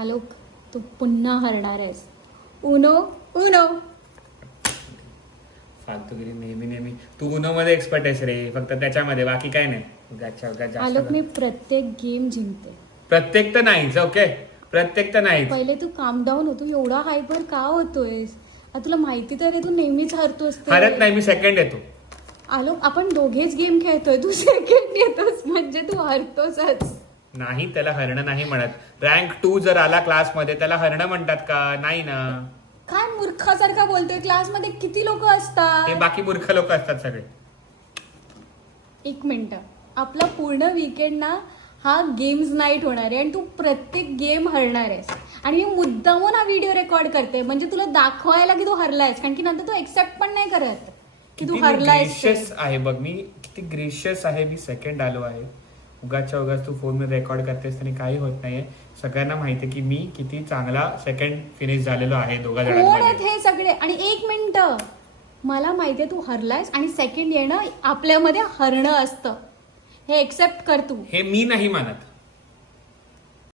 आलोक, तू पुन्हा हरणार आहेस. Uno Uno. फालतूगिरी नेहमी नेहमी. तू उनो मध्ये एक्सपर्ट आहेस रे, फक्त त्याच्यामध्ये, बाकी काय नाही. उगाच आलोक, मी प्रत्येक गेम जिंकते. प्रत्येक तर नाहीच. ओके, प्रत्येक तर नाहीच. पहिले तू काम डाऊन होतो. एवढा हायपर का होतोयस? आता तुला माहिती तर आहे तू नेहमीच हरतोस ते. हरत नाही, मी सेकंड येतो. आलोक, आपण दोघेच गेम खेळतोय, तू सेकंड येतोस म्हणजे तू हरतोसच. नाही, त्याला हरणं नाही म्हणत. रँक 2 जर आला क्लासमध्ये त्याला हरणं म्हणतात का? नाही ना. काय मूर्खासारखा बोलतोय? क्लासमध्ये किती लोक असतात? ते बाकी मूर्ख लोक असतात सगळे. एक मिनिट, आपला पूर्ण वीकेंड ना हा गेम्स नाईट होणार आहे आणि तू प्रत्येक गेम हरणार आहेस. आणि मी मुद्दामून हा व्हिडिओ रेकॉर्ड करते म्हणजे तुला दाखवायला की तू हरलायस, कारण की नंतर तू एक्सेप्ट पण नाही करत की तू हरलायस. ग्रेशियस आहे बघ, मी किती ग्रेशियस आहे. मी सेकंड आलो आहे. उगाच तू फोन मध्ये रेकॉर्ड करतेस आणि काही होत नाहीये. सगळ्यांना माहिती आहे की मी किती चांगला सेकंड फिनिश झालेलो आहे दोघा कोण आहेत जणांमध्ये. हे सगळे? आणि एक मिनिट, मला माहितीये तू हरलायस आणि सेकंड येणं आपल्यामध्ये हरणं असतं, हे एक्सेप्ट कर तू. हे मी नाही मानत.